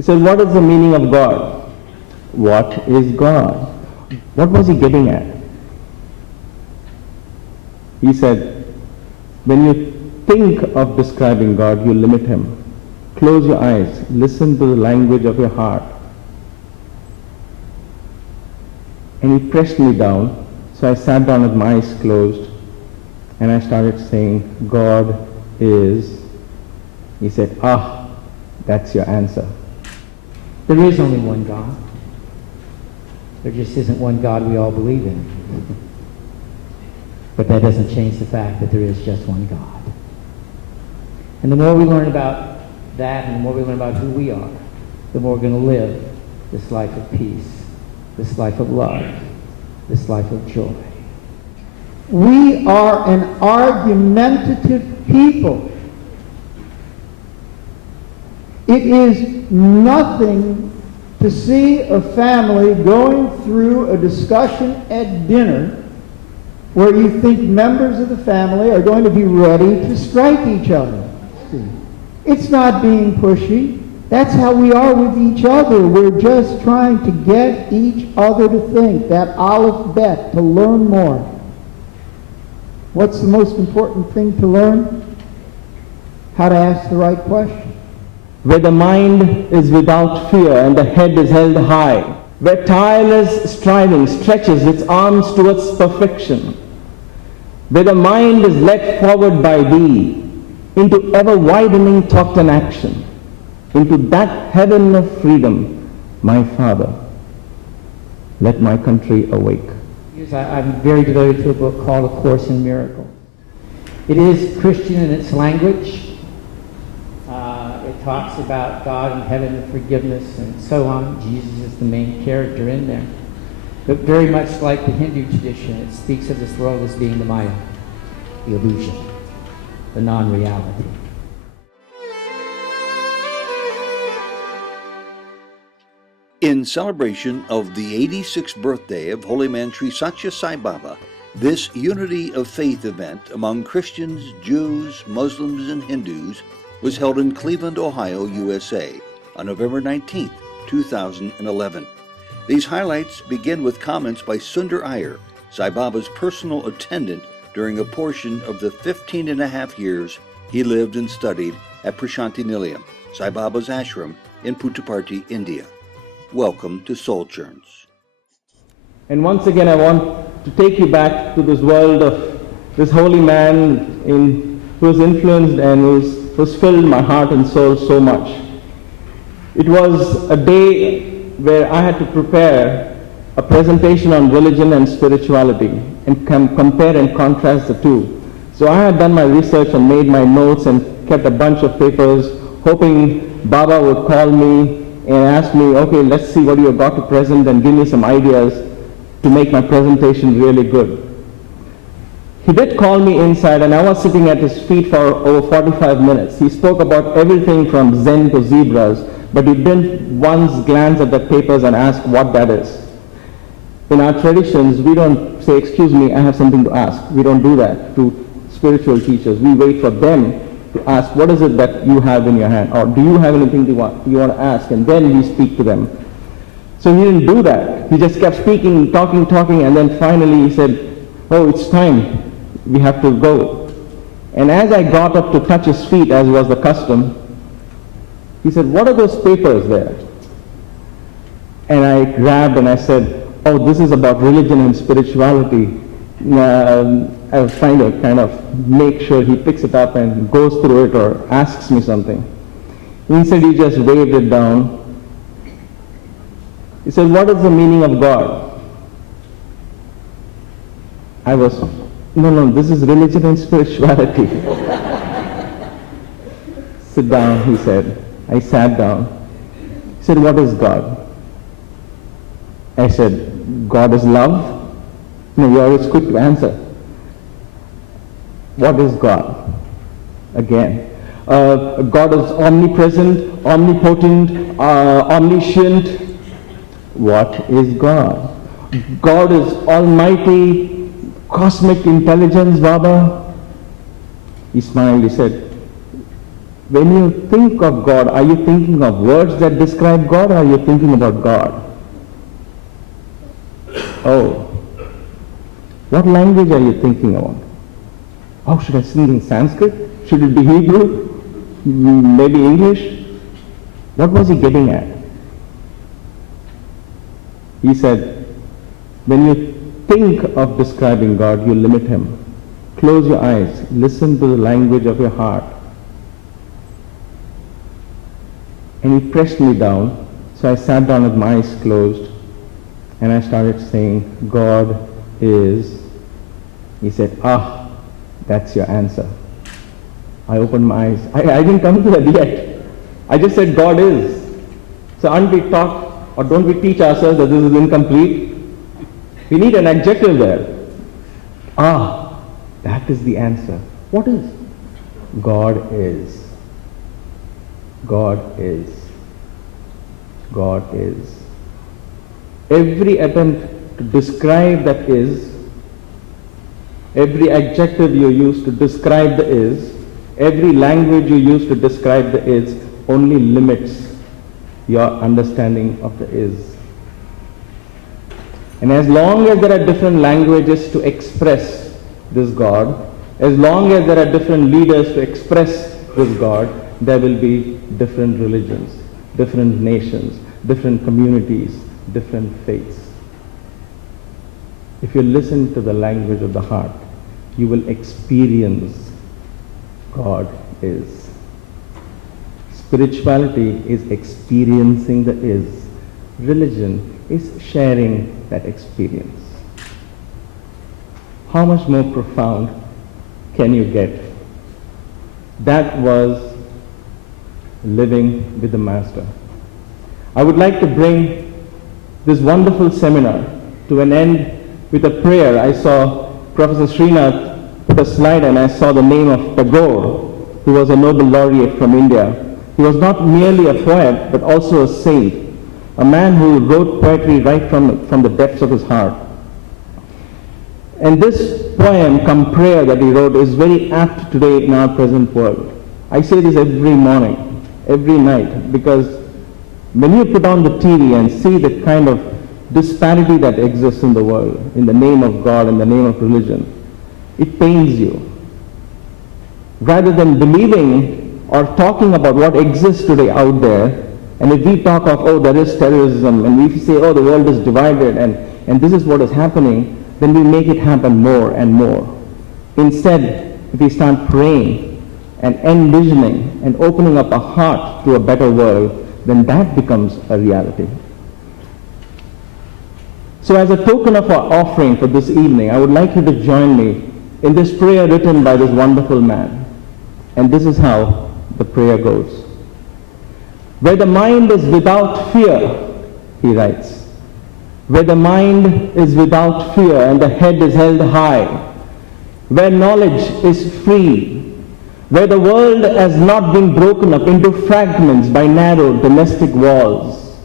He said, what is the meaning of God? What is God? What was he getting at? He said, when you think of describing God, you limit him. Close your eyes. Listen to the language of your heart. And he pressed me down. So I sat down with my eyes closed. And I started saying, God is. He said, that's your answer. There is only one God. There just isn't one God we all believe in. But that doesn't change the fact that there is just one God. And the more we learn about that and the more we learn about who we are, the more we're going to live this life of peace, this life of love, this life of joy. We are an argumentative people. It is nothing to see a family going through a discussion at dinner where you think members of the family are going to be ready to strike each other. It's not being pushy. That's how we are with each other. We're just trying to get each other to think, that aleph bet, to learn more. What's the most important thing to learn? How to ask the right question. Where the mind is without fear and the head is held high, where tireless striving stretches its arms towards perfection, where the mind is led forward by thee into ever-widening thought and action, into that heaven of freedom, my Father, let my country awake. I'm very devoted to a book called A Course in Miracles. It is Christian in its language. It talks about God and heaven and forgiveness and so on. Jesus is the main character in there. But very much like the Hindu tradition, it speaks of this world as being the Maya, the illusion, the non-reality. In celebration of the 86th birthday of Holy Man Sri Satya Sai Baba, this Unity of Faith event among Christians, Jews, Muslims, and Hindus was held in Cleveland, Ohio, USA, on November 19, 2011. These highlights begin with comments by Sunder Iyer, Sai Baba's personal attendant during a portion of the 15 and a half years he lived and studied at Prashanti Nilayam, Sai Baba's ashram in Puttaparthi, India. Welcome to Souljourns. And once again, I want to take you back to this world of this holy man who has influenced and who's filled my heart and soul so much. It was a day where I had to prepare a presentation on religion and spirituality and compare and contrast the two. So I had done my research and made my notes and kept a bunch of papers, hoping Baba would call me and ask me, okay, let's see what you have got to present and give me some ideas to make my presentation really good. He did call me inside and I was sitting at his feet for over 45 minutes. He spoke about everything from Zen to zebras, but he didn't once glance at the papers and ask what that is. In our traditions, we don't say, excuse me, I have something to ask. We don't do that to spiritual teachers. We wait for them to ask, what is it that you have in your hand? Or do you have anything you want to ask? And then we speak to them. So he didn't do that. He just kept speaking, talking, and then finally he said, oh, it's time. We have to go. And as I got up to touch his feet, as was the custom, he said, what are those papers there? And I grabbed and I said, oh, this is about religion and spirituality. I was trying to kind of make sure he picks it up and goes through it or asks me something. Instead, he just waved it down. He said, what is the meaning of God? I was, no, this is religion and spirituality. Sit down, he said. I sat down. He said, what is God? I said, God is love. You're always quick to answer. What is God? Again. God is omnipresent, omnipotent, omniscient. What is God? God is almighty, cosmic intelligence, Baba. He smiled, he said, when you think of God, are you thinking of words that describe God, or are you thinking about God? Oh. What language are you thinking about? Oh, should I sing in Sanskrit? Should it be Hebrew? Maybe English? What was he getting at? He said, when you think of describing God, you limit him. Close your eyes. Listen to the language of your heart. And he pressed me down. So I sat down with my eyes closed. And I started saying, God is. He said, that's your answer. I opened my eyes. I didn't come to that yet. I just said, God is. So aren't we taught, or don't we teach ourselves that this is incomplete? We need an adjective there. That is the answer. What is? God is. God is. God is. Every attempt to describe that is, every adjective you use to describe the is, every language you use to describe the is, only limits your understanding of the is. And as long as there are different languages to express this God, as long as there are different leaders to express this God, there will be different religions, different nations, different communities, different faiths. If you listen to the language of the heart, you will experience God is. Spirituality is experiencing the is. Religion is sharing that experience. How much more profound can you get? That was living with the Master. I would like to bring this wonderful seminar to an end with a prayer. I saw Professor Srinath put a slide and I saw the name of Tagore, who was a Nobel laureate from India. He was not merely a poet, but also a saint, a man who wrote poetry right from the depths of his heart. And this poem, come prayer, that he wrote is very apt today in our present world. I say this every morning, every night, because when you put on the TV and see the kind of disparity that exists in the world, in the name of God, in the name of religion, it pains you. Rather than believing or talking about what exists today out there, and if we talk of, there is terrorism, and we say, the world is divided, and this is what is happening, then we make it happen more and more. Instead, if we start praying and envisioning and opening up our heart to a better world, then that becomes a reality. So as a token of our offering for this evening, I would like you to join me in this prayer written by this wonderful man. And this is how the prayer goes. Where the mind is without fear, he writes, where the mind is without fear and the head is held high, where knowledge is free, where the world has not been broken up into fragments by narrow domestic walls,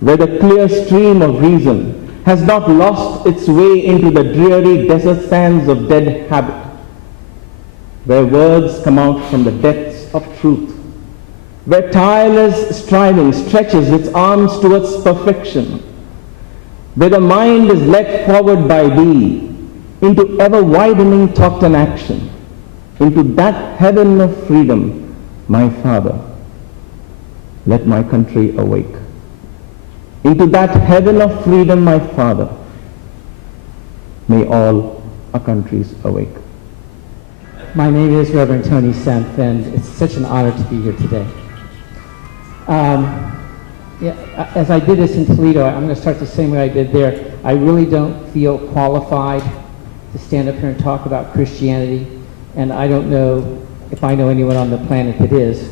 where the clear stream of reason has not lost its way into the dreary desert sands of dead habit, where words come out from the depths of truth, where tireless striving stretches its arms towards perfection, where the mind is led forward by thee into ever-widening thought and action, into that heaven of freedom, my Father, let my country awake. Into that heaven of freedom, my Father, may all our countries awake. My name is Reverend Tony Senf, and it's such an honor to be here today. As I did this in Toledo, I'm going to start the same way I did there. I really don't feel qualified to stand up here and talk about Christianity, and I don't know if I know anyone on the planet that is,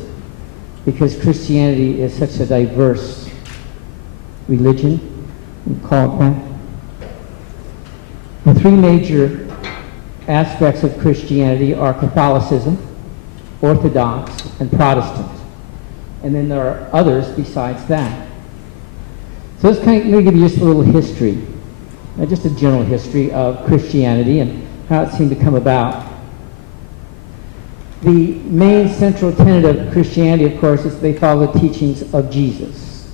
because Christianity is such a diverse religion, we call it that. The three major aspects of Christianity are Catholicism, Orthodox, and Protestant. And then there are others besides that. So let me give you just a little history, just a general history of Christianity and how it seemed to come about. The main central tenet of Christianity, of course, is they follow the teachings of Jesus.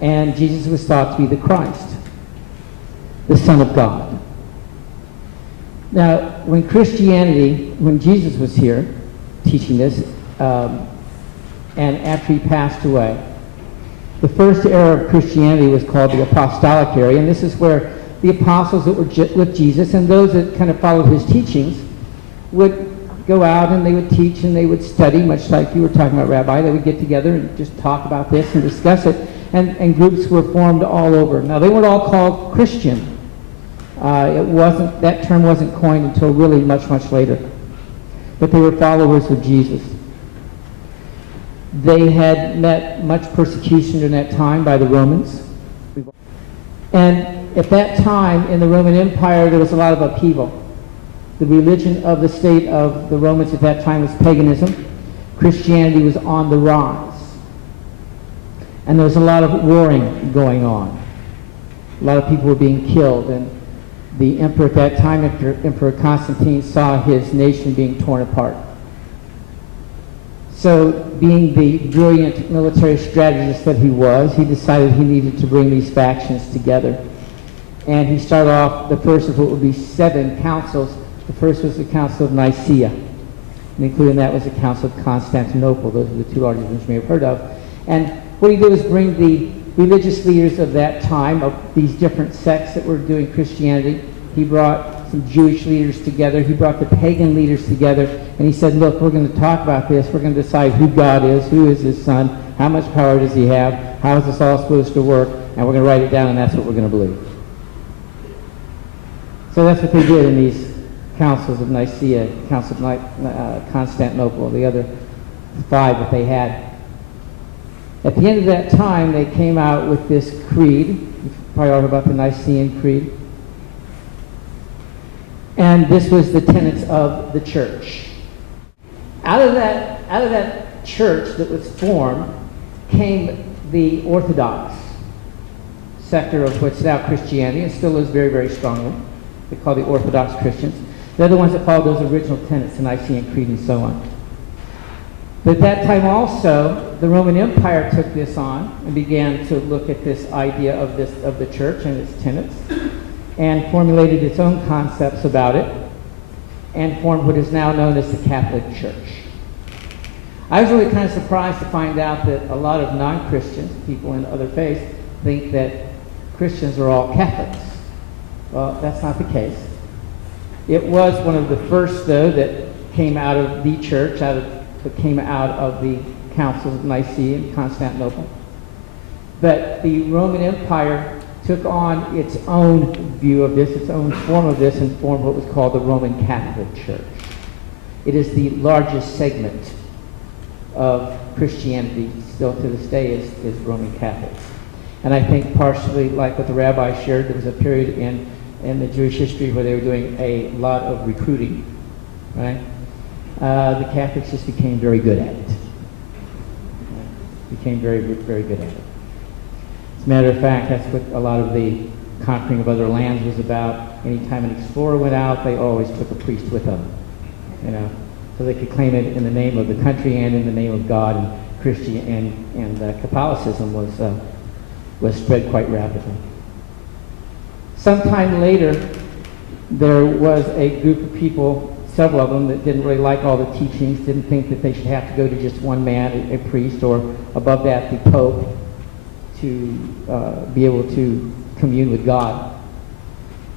And Jesus was thought to be the Christ, the Son of God. Now, when Jesus was here teaching this, and after he passed away, the first era of Christianity was called the Apostolic era, and this is where the apostles that were with Jesus and those that kind of followed his teachings would go out and they would teach and they would study, much like you were talking about, Rabbi. They would get together and just talk about this and discuss it, and groups were formed all over. Now, they weren't all called Christian. That term wasn't coined until really much, much later. But they were followers of Jesus. They had met much persecution during that time by the Romans. And at that time in the Roman Empire, there was a lot of upheaval. The religion of the state of the Romans at that time was paganism. Christianity was on the rise. And there was a lot of warring going on. A lot of people were being killed. And the emperor at that time, Emperor Constantine, saw his nation being torn apart. So, being the brilliant military strategist that he was, he decided he needed to bring these factions together. And he started off the first of what would be 7 councils. The first was the Council of Nicaea, and including that was the Council of Constantinople. Those are the 2 largest ones you may have heard of. And what he did was bring the religious leaders of that time, of these different sects that were doing Christianity. He brought some Jewish leaders together. He brought the pagan leaders together, and he said, look, we're going to talk about this. We're going to decide who God is, who is his son, how much power does he have, how is this all supposed to work, and we're going to write it down, and that's what we're going to believe. So that's what they did in these councils of Nicaea, Council of Constantinople, the other 5 that they had. At the end of that time, they came out with this creed. You've probably heard about the Nicene Creed. And this was the tenets of the church. Out of that church that was formed came the Orthodox sector of what's now Christianity, and still is very, very strongly. They call the Orthodox Christians. They're the ones that follow those original tenets, the Nicene Creed and so on. But at that time also, the Roman Empire took this on and began to look at this idea of the church and its tenets, and formulated its own concepts about it, and formed what is now known as the Catholic Church. I was really kind of surprised to find out that a lot of non-Christians, people in other faiths, think that Christians are all Catholics. Well, that's not the case. It was one of the first, though, that came out of the church, that came out of the councils of Nicaea and Constantinople. But the Roman Empire took on its own view of this, its own form of this, and formed what was called the Roman Catholic Church. It is the largest segment of Christianity, still to this day, is Roman Catholics. And I think partially, like what the rabbi shared, there was a period in the Jewish history where they were doing a lot of recruiting, right? The Catholics just became very good at it. Became very, very good at it. As a matter of fact, that's what a lot of the conquering of other lands was about. Anytime an explorer went out, they always took a priest with them, so they could claim it in the name of the country and in the name of God. And Christian and Catholicism was spread quite rapidly. Sometime later, there was a group of people, several of them, that didn't really like all the teachings, didn't think that they should have to go to just one man, a priest, or above that, the Pope, to be able to commune with God.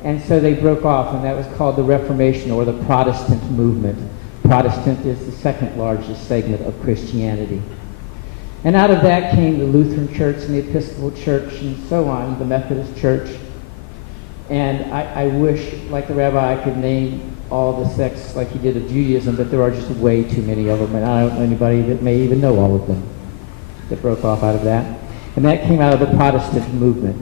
And so they broke off, and that was called the Reformation, or the Protestant movement. Protestant is the second largest segment of Christianity. And out of that came the Lutheran Church and the Episcopal Church and so on, the Methodist Church. And I wish, like the rabbi, I could name all the sects like he did of Judaism, but there are just way too many of them, and I don't know anybody that may even know all of them that broke off out of that. And that came out of the Protestant movement.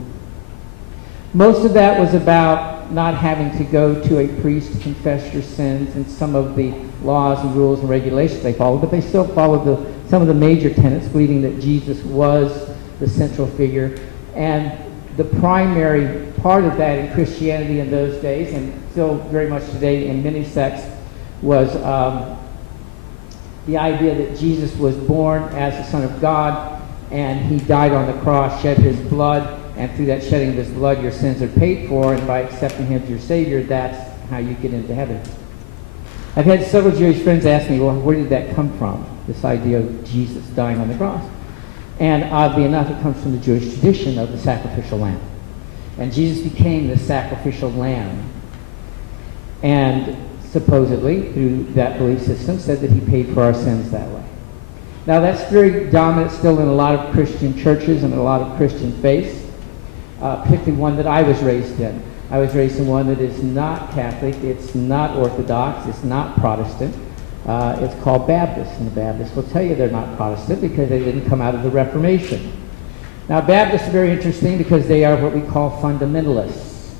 Most of that was about not having to go to a priest to confess your sins and some of the laws and rules and regulations they followed, but they still followed some of the major tenets, believing that Jesus was the central figure. And the primary part of that in Christianity in those days, and still very much today in many sects, was the idea that Jesus was born as the Son of God, and he died on the cross, shed his blood, and through that shedding of his blood, your sins are paid for, and by accepting him as your Savior, that's how you get into heaven. I've had several Jewish friends ask me, well, where did that come from, this idea of Jesus dying on the cross? And oddly enough, it comes from the Jewish tradition of the sacrificial lamb. And Jesus became the sacrificial lamb. And supposedly, through that belief system, said that he paid for our sins that way. Now, that's very dominant still in a lot of Christian churches and a lot of Christian faiths, particularly one that I was raised in. I was raised in one that is not Catholic, it's not Orthodox, it's not Protestant. It's called Baptist, and the Baptists will tell you they're not Protestant because they didn't come out of the Reformation. Now, Baptists are very interesting because they are what we call fundamentalists,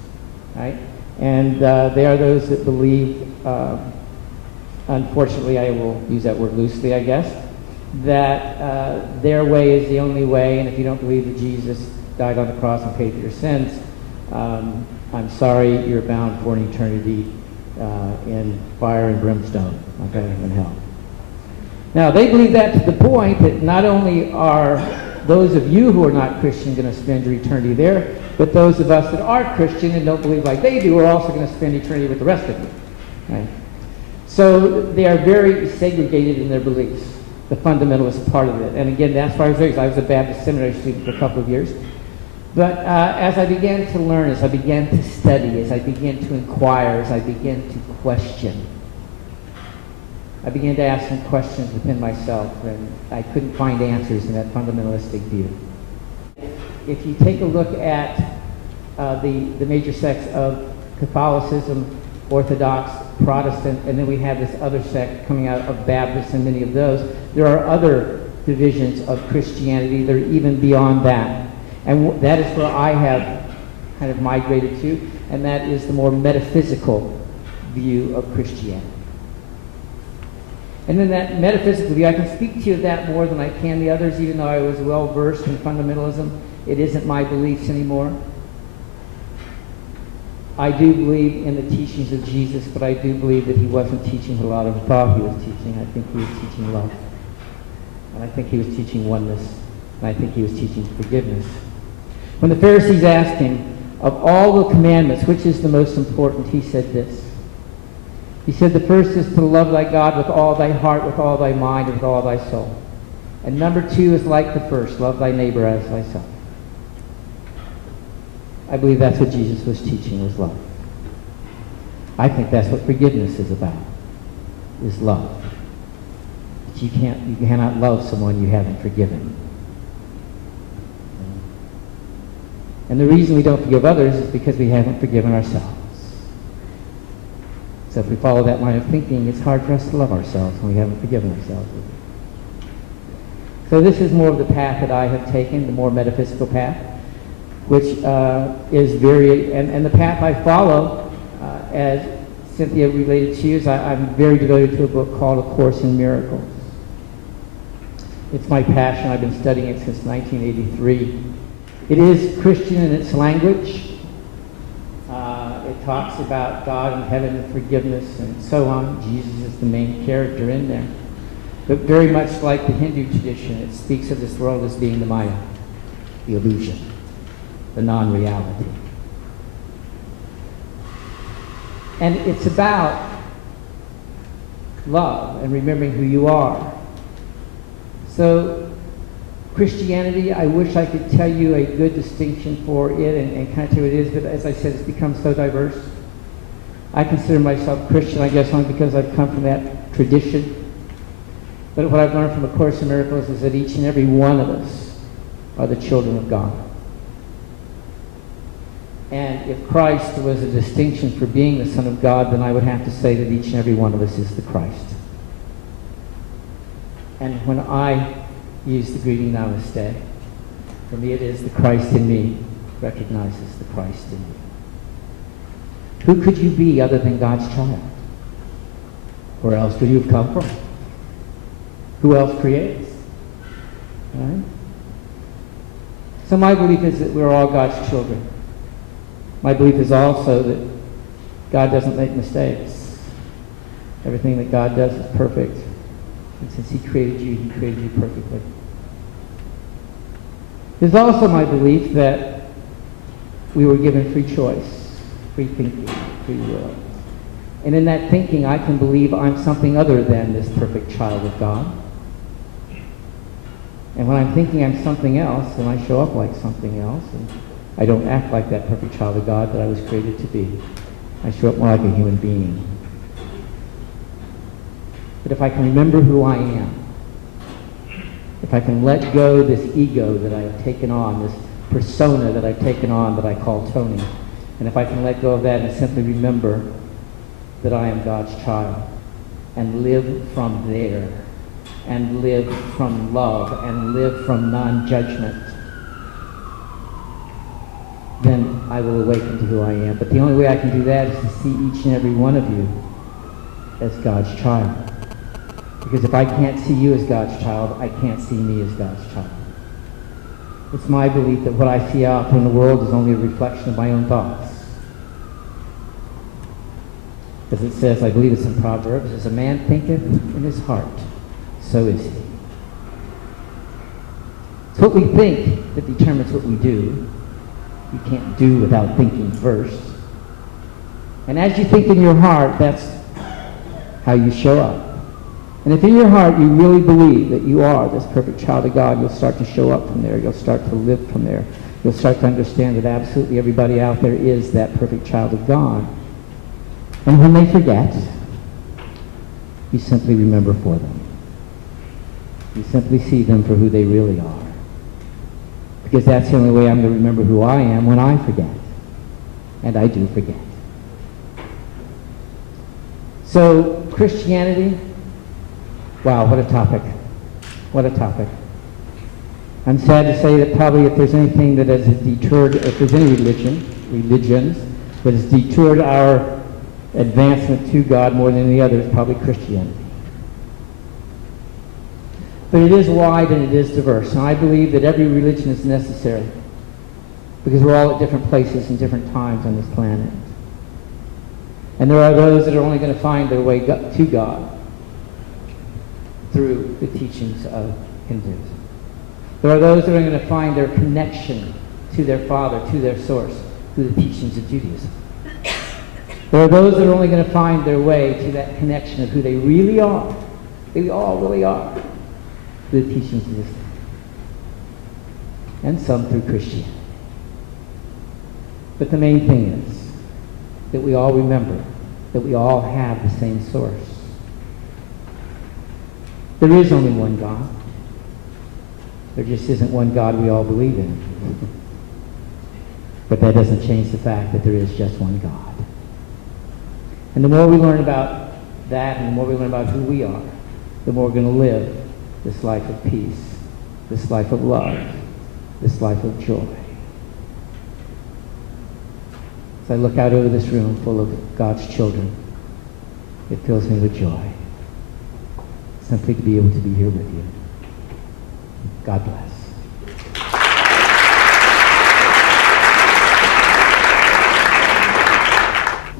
right? And they are those that believe, unfortunately, I will use that word loosely, I guess, that their way is the only way, and if you don't believe that Jesus died on the cross and paid for your sins, I'm sorry, you're bound for an eternity in fire and brimstone, okay, in hell. Now, they believe that to the point that not only are those of you who are not Christian going to spend your eternity there, but those of us that are Christian and don't believe like they do are also going to spend eternity with the rest of you. Right? So they are very segregated in their beliefs, the fundamentalist part of it. And again, that's why I was raised. I was a Baptist seminary student for a couple of years. But as I began to learn, as I began to study, as I began to inquire, as I began to question, I began to ask some questions within myself, and I couldn't find answers in that fundamentalistic view. If you take a look at the major sects of Catholicism, Orthodox, Protestant, and then we have this other sect coming out of Baptists and many of those, there are other divisions of Christianity that are even beyond that. And that is where I have kind of migrated to, and that is the more metaphysical view of Christianity. And in that metaphysical view, I can speak to you of that more than I can the others, even though I was well versed in fundamentalism. It isn't my beliefs anymore. I do believe in the teachings of Jesus, but I do believe that he wasn't teaching what a lot of us thought he was teaching. I think he was teaching love. And I think he was teaching oneness. And I think he was teaching forgiveness. When the Pharisees asked him, of all the commandments, which is the most important, he said this. He said, the first is to love thy God with all thy heart, with all thy mind, and with all thy soul. And number two is like the first, love thy neighbor as thyself. I believe that's what Jesus was teaching, was love. I think that's what forgiveness is about, is love. But you cannot love someone you haven't forgiven. And the reason we don't forgive others is because we haven't forgiven ourselves. So if we follow that line of thinking, it's hard for us to love ourselves when we haven't forgiven ourselves. So this is more of the path that I have taken, the more metaphysical path, which is very, and the path I follow, as Cynthia related to you, is I'm very devoted to a book called A Course in Miracles. It's my passion. I've been studying it since 1983. It is Christian in its language. It talks about God and heaven and forgiveness and so on. Jesus is the main character in there. But very much like the Hindu tradition, it speaks of this world as being the Maya, the illusion, the non-reality. And it's about love and remembering who you are. So Christianity, I wish I could tell you a good distinction for it and kind of tell you what it is, but as I said, it's become so diverse. I consider myself Christian, I guess, only because I've come from that tradition. But what I've learned from A Course in Miracles is that each and every one of us are the children of God. And if Christ was a distinction for being the Son of God, then I would have to say that each and every one of us is the Christ. And when I use the greeting Namaste, for me it is the Christ in me recognizes the Christ in you. Who could you be other than God's child? Where else could you have come from? Who else creates? All right? So my belief is that we're all God's children. My belief is also that God doesn't make mistakes. Everything that God does is perfect. And since He created you perfectly. There's also my belief that we were given free choice, free thinking, free will. And in that thinking, I can believe I'm something other than this perfect child of God. And when I'm thinking I'm something else, then I show up like something else, and I don't act like that perfect child of God that I was created to be. I show up more like a human being. But if I can remember who I am, if I can let go this ego that I have taken on, this persona that I've taken on that I call Tony, and if I can let go of that and simply remember that I am God's child, and live from there, and live from love, and live from non-judgment, then I will awaken to who I am. But the only way I can do that is to see each and every one of you as God's child. Because if I can't see you as God's child, I can't see me as God's child. It's my belief that what I see out in the world is only a reflection of my own thoughts. As it says, I believe it's in Proverbs, as a man thinketh in his heart, so is he. It's what we think that determines what we do. You can't do without thinking first. And as you think in your heart, that's how you show up. And if in your heart you really believe that you are this perfect child of God, you'll start to show up from there. You'll start to live from there. You'll start to understand that absolutely everybody out there is that perfect child of God. And when they forget, you simply remember for them. You simply see them for who they really are. Because that's the only way I'm going to remember who I am when I forget. And I do forget. So, Christianity, wow, what a topic. What a topic. I'm sad to say that probably if there's anything that has deterred, if there's any religions, that has deterred our advancement to God more than any other, it's probably Christianity. But it is wide and it is diverse. And I believe that every religion is necessary. Because we're all at different places and different times on this planet. And there are those that are only going to find their way to God through the teachings of Hinduism. There are those that are going to find their connection to their Father, to their source, through the teachings of Judaism. There are those that are only going to find their way to that connection of who they really are. They all really are. Through the teachings of Islam. And some through Christianity. But the main thing is that we all remember that we all have the same source. There is only one God. There just isn't one God we all believe in. But that doesn't change the fact that there is just one God. And the more we learn about that and the more we learn about who we are, the more we're going to live this life of peace, this life of love, this life of joy. As I look out over this room full of God's children, it fills me with joy. Simply to be able to be here with you. God bless.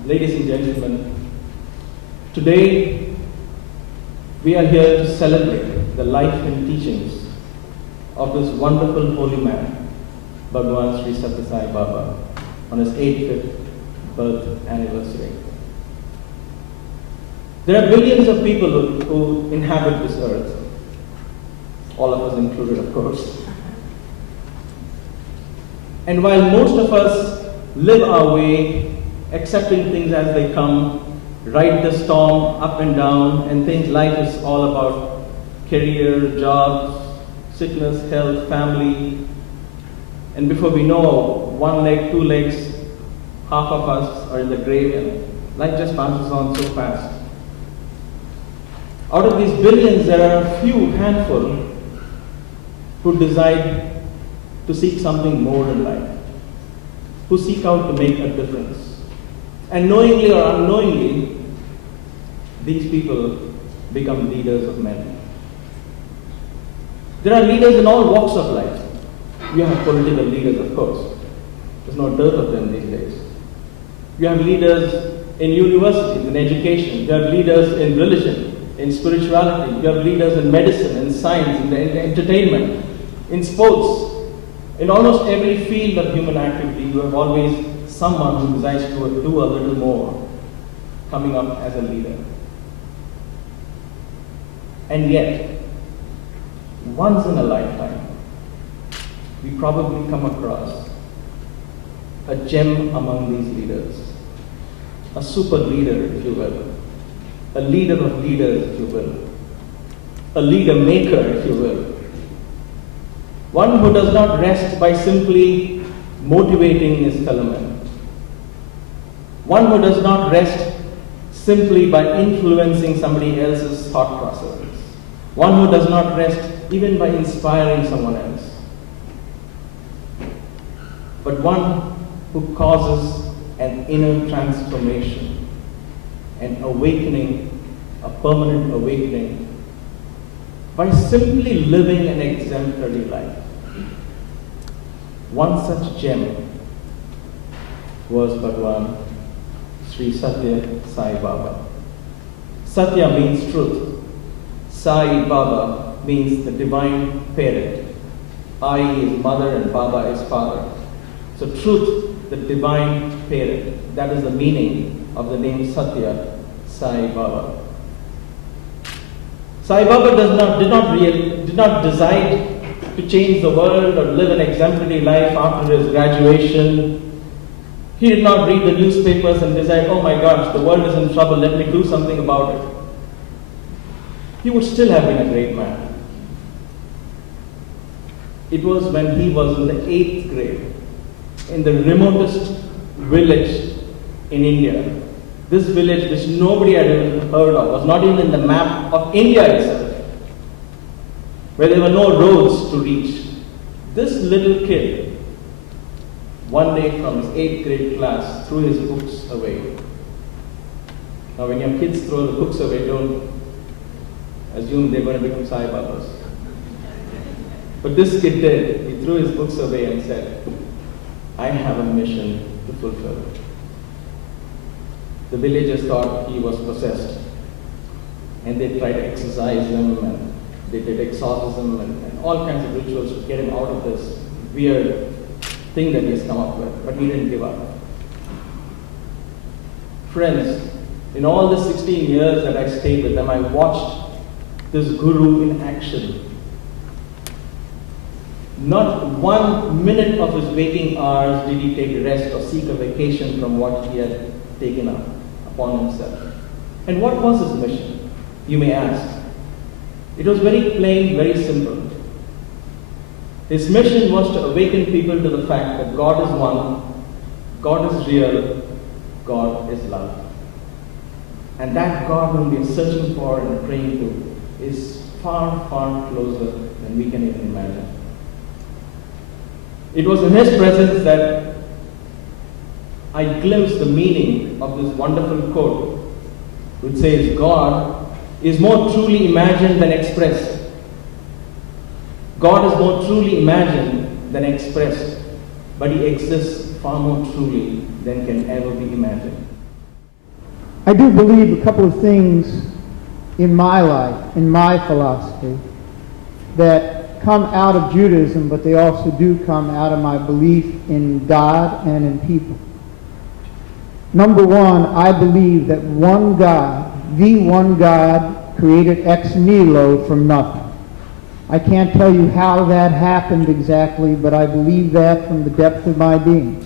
Ladies and gentlemen, today we are here to celebrate the life and teachings of this wonderful holy man, Bhagwan Sri Satya Sai Baba, on his 85th birth anniversary. There are billions of people who inhabit this earth, all of us included, of course. And while most of us live our way, accepting things as they come, ride the storm up and down, and think life is all about career, jobs, sickness, health, family. And before we know, 1 leg, 2 legs, half of us are in the grave, and life just passes on so fast. Out of these billions, there are a few handful who decide to seek something more in life, who seek out to make a difference. And knowingly or unknowingly, these people become leaders of men. There are leaders in all walks of life. You have political leaders, of course. There's no dearth of them these days. You have leaders in universities, in education. You have leaders in religion. in spirituality, you have leaders in medicine, in science, in entertainment, in sports. In almost every field of human activity, you have always someone who desires to do a little more, coming up as a leader. And yet, once in a lifetime, we probably come across a gem among these leaders, a super leader, if you will, a leader of leaders, if you will, a leader maker, if you will, one who does not rest by simply motivating his fellow men, one who does not rest simply by influencing somebody else's thought processes, one who does not rest even by inspiring someone else, but one who causes an inner transformation, an awakening, a permanent awakening, by simply living an exemplary life. One such gem was Bhagwan Sri Satya Sai Baba. Satya means truth. Sai Baba means the divine parent. I is mother and Baba is father. So truth, the divine parent. That is the meaning of the name Satya Sai Baba. Sai Baba did not decide to change the world or live an exemplary life after his graduation. He did not read the newspapers and decide, oh my gosh, the world is in trouble, let me do something about it. He would still have been a great man. It was when he was in the 8th grade, in the remotest village in India. This village which nobody had even heard of, was not even in the map of India itself, where there were no roads to reach. This little kid, one day from his 8th grade class, threw his books away. Now when your kids throw the books away, don't assume they're going to become Sai Babas. But this kid did. He threw his books away and said, I have a mission to fulfill. The villagers thought he was possessed, and they tried to exorcise him, and they did exorcism and all kinds of rituals to get him out of this weird thing that he's come up with, but he didn't give up. Friends, in all the 16 years that I stayed with them, I watched this guru in action. Not 1 minute of his waking hours did he take rest or seek a vacation from what he had taken up upon himself. And what was his mission, you may ask? It was very plain, very simple. His mission was to awaken people to the fact that God is one, God is real, God is love. And that God whom we are searching for and praying to is far, far closer than we can even imagine. It was in his presence that I glimpsed the meaning of this wonderful quote, which says, God is more truly imagined than expressed. God is more truly imagined than expressed, but he exists far more truly than can ever be imagined. I do believe a couple of things in my life, in my philosophy, that come out of Judaism, but they also do come out of my belief in God and in people. Number one, I believe that one God, the one God, created ex nihilo from nothing. I can't tell you how that happened exactly, but I believe that from the depth of my being.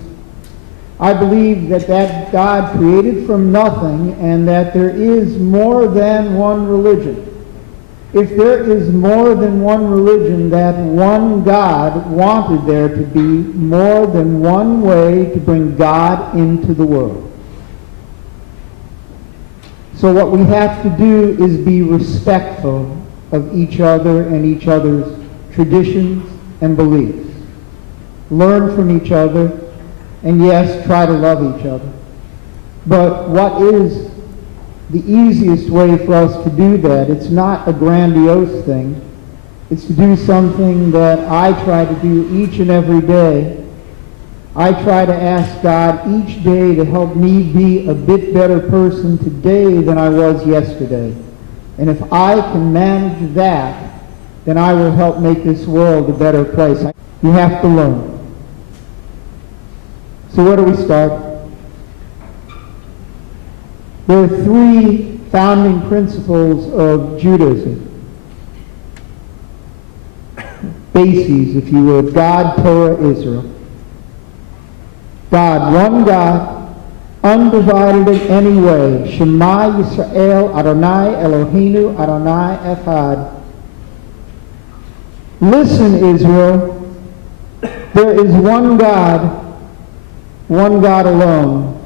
I believe that that God created from nothing and that there is more than one religion. If there is more than one religion, that one God wanted there to be more than one way to bring God into the world. So what we have to do is be respectful of each other and each other's traditions and beliefs. Learn from each other, and yes, try to love each other. But what is the easiest way for us to do that? It's not a grandiose thing. It's to do something that I try to do each and every day. I try to ask God each day to help me be a bit better person today than I was yesterday. And if I can manage that, then I will help make this world a better place. You have to learn. So where do we start? There are three founding principles of Judaism. Bases, if you would. God, Torah, Israel. God, one God, undivided in any way. Shema Yisrael, Adonai Eloheinu, Adonai Echad. Listen, Israel, there is one God alone.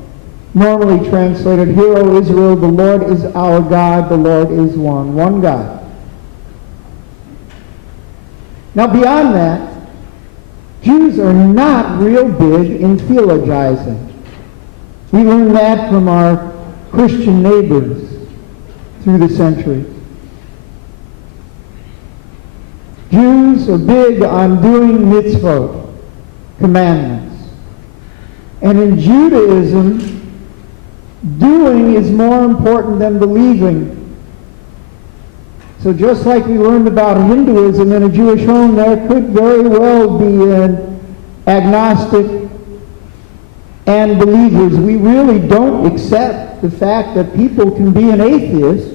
Normally translated, Hear, O Israel, the Lord is our God, the Lord is one. One God. Now beyond that, Jews are not real big in theologizing. We learned that from our Christian neighbors through the centuries. Jews are big on doing mitzvot, commandments. And in Judaism, doing is more important than believing. So just like we learned about Hinduism, in a Jewish home there could very well be an agnostic and believers. We really don't accept the fact that people can be an atheist,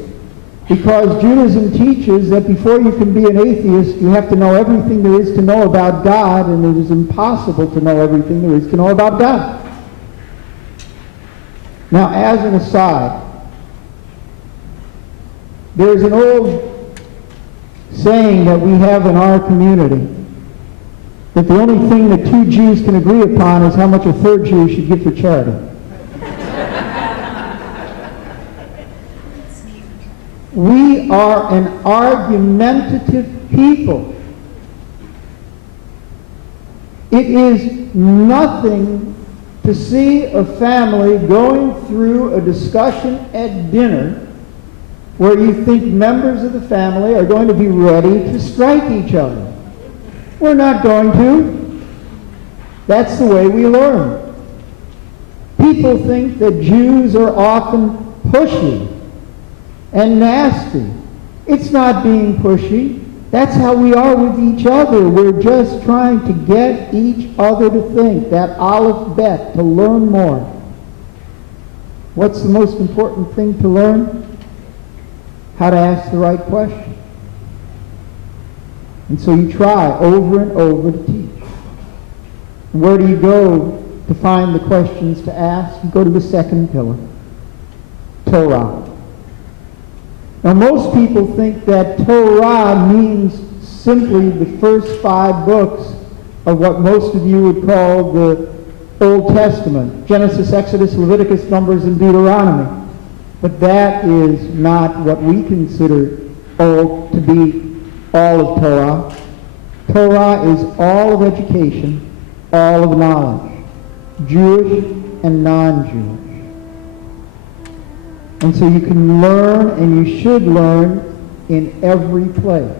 because Judaism teaches that before you can be an atheist, you have to know everything there is to know about God, and it is impossible to know everything there is to know about God. Now, as an aside, there's an old saying that we have in our community, that the only thing that two Jews can agree upon is how much a third Jew should give for charity. We are an argumentative people. It is nothing to see a family going through a discussion at dinner where you think members of the family are going to be ready to strike each other. We're not going to. That's the way we learn. People think that Jews are often pushy and nasty. It's not being pushy. That's how we are with each other. We're just trying to get each other to think, that aleph bet, to learn more. What's the most important thing to learn? How to ask the right question. And so you try over and over to teach. And where do you go to find the questions to ask? You go to the second pillar, Torah. Now most people think that Torah means simply the first 5 books of what most of you would call the Old Testament, Genesis, Exodus, Leviticus, Numbers, and Deuteronomy. But that is not what we consider to be all of Torah. Torah is all of education, all of knowledge, Jewish and non-Jewish. And so you can learn, and you should learn, in every place.